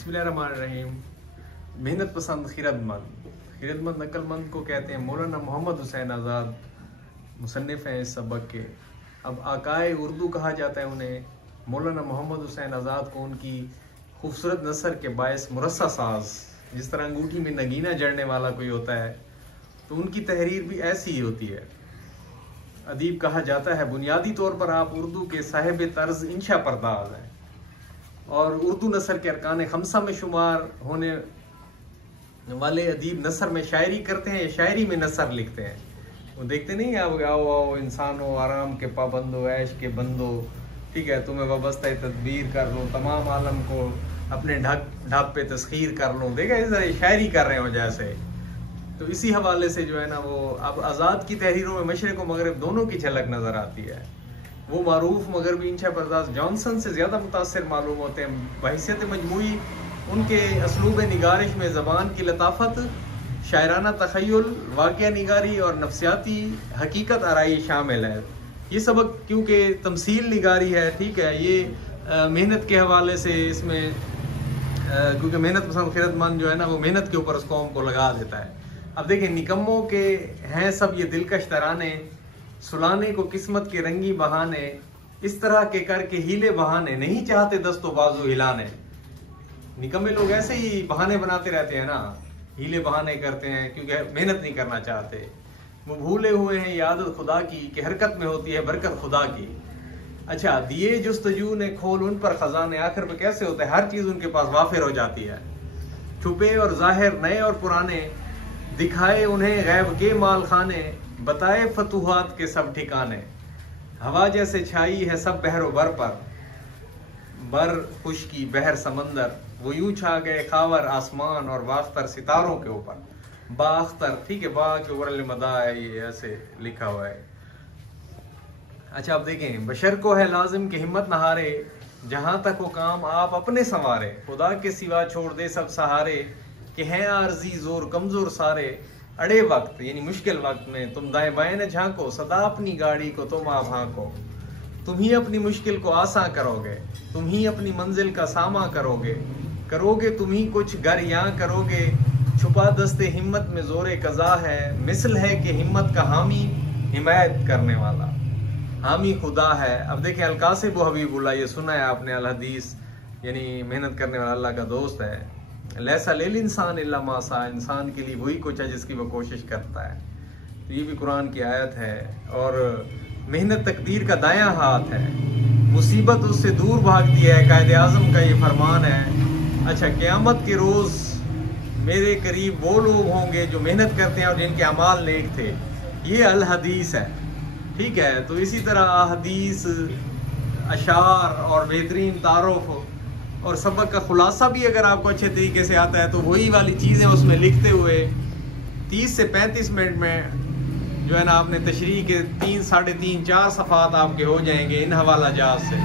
बिस्मिल्लाहिर्रहमानिर्रहीम। मेहनत पसंद खिरदमंद अक्ल मंद को कहते हैं। मौलाना मोहम्मद हुसैन आज़ाद मुसन्निफ़ हैं इस सबक के। अब आकाए उर्दू कहा जाता है उन्हें। मौलाना मोहम्मद हुसैन आज़ाद को उनकी खूबसूरत नसर के बायस मुरस्सा साज, जिस तरह अंगूठी में नगीना जड़ने वाला कोई होता है, तो उनकी तहरीर भी ऐसी ही होती है। अदीब कहा जाता है। बुनियादी तौर पर आप उर्दू के साहिब तर्ज इंशा परदाज हैं और उर्दू नसर के अरकान खमसा में शुमार होने वाले अदीब नसर में शायरी करते हैं या शायरी में नसर लिखते हैं। वो देखते नहीं आप, आओ आओ इंसान हो, आराम के पाबंद हो, ऐश के बंदो, ठीक है, तुम्हें वाबस्ता तदबीर कर लो, तमाम आलम को अपने ढाप पे तस्खीर कर लो। देखा इस तरह शायरी कर रहे हो जैसे। तो इसी हवाले से जो है ना, वो अब आज़ाद की तहरीरों में मशरिक़ व मगरिब दोनों की झलक नज़र आती है। वो मारूफ मगरबी इंशा परदाज जॉनसन से ज़्यादा मुतासिर मालूम होते हैं। बहैसियत मजमूई उनके असलूब निगारिश में ज़बान की लताफत, शायराना तख़य्युल, वाक़िया निगारी और नफ्सियाती हकीकत आराई शामिल है। ये सबक क्योंकि तमसील निगारी है, ठीक है, ये मेहनत के हवाले से इसमें क्योंकि मेहनत पसंद खिरदमंद जो है ना, वो मेहनत के ऊपर उस कौम को लगा देता है। अब देखें, निकम्मों के हैं सब ये दिलकश तराने, सुलाने को किस्मत के रंगी बहाने, इस तरह के करके हीले बहाने, नहीं चाहते दस्तो बाजू हिलाने। निकम्मे लोग ऐसे ही बहाने बनाते रहते हैं ना, हीले बहाने करते हैं क्योंकि मेहनत नहीं करना चाहते। वो भूले हुए हैं ये आदत खुदा की कि हरकत में होती है बरकत खुदा की। अच्छा, दिए जुस्तजू ने खोल उन पर खजाने, आखिर में कैसे होता है, हर चीज़ उनके पास वाफिर हो जाती है। छुपे और जाहिर, नए और पुराने, दिखाए उन्हें गैब के माल खाने, बताए फतूहात के सब ठिकाने। हवा जैसे छाई है सब बहरो बर पर, बर खुशकी बहर समंदर, वो यूं छा गए खावर आसमान और वाख्तर सितारों के ऊपर। बाख्तर, ठीक है, बा के ऊपर मदा है, ये ऐसे लिखा हुआ है। अच्छा, अब देखें, बशर को है लाजिम कि हिम्मत न हारे, जहां तक वो काम आप अपने संवारे, खुदा के सिवा छोड़ दे सब सहारे, कि हैं आरजी जोर कमजोर सारे। अड़े वक्त यानी मुश्किल वक्त में तुम दाएं बाएं न झांको, सदा अपनी गाड़ी को तुम आप हाँको। तुम ही अपनी मुश्किल को आसान करोगे, तुम ही अपनी मंजिल का सामा करोगे, करोगे तुम ही कुछ घर यहाँ करोगे। छुपा दस्ते हिम्मत में जोरे कज़ा है, मिसल है कि हिम्मत का हामी हिमायत करने वाला, हामी खुदा है। अब देखिए, अलकासिब हबीबुल्लाह, ये सुना है आपने, अल हदीस यानी मेहनत करने वाला अल्लाह का दोस्त है। लैसा लिल इंसान इल्ला मासा, इंसान के लिए वही कुछ है जिसकी वो कोशिश करता है। तो ये भी कुरान की आयत है। और मेहनत तकदीर का दायां हाथ है, मुसीबत उससे दूर भागती है, कायदे आज़म का ये फरमान है। अच्छा, क़यामत के रोज़ मेरे करीब वो लोग होंगे जो मेहनत करते हैं और जिनके अमाल नेक थे। ये अल हदीस है, ठीक है। तो इसी तरह हदीस, अशार और बेहतरीन तारुफ और सबक का खुलासा भी अगर आपको अच्छे तरीके से आता है तो वही वाली चीज़ें उसमें लिखते हुए 30 से 35 मिनट में जो है ना, आपने तशरीह के 3, साढ़े 3, 4 सफ़ात आपके हो जाएंगे इन हवाला जात से।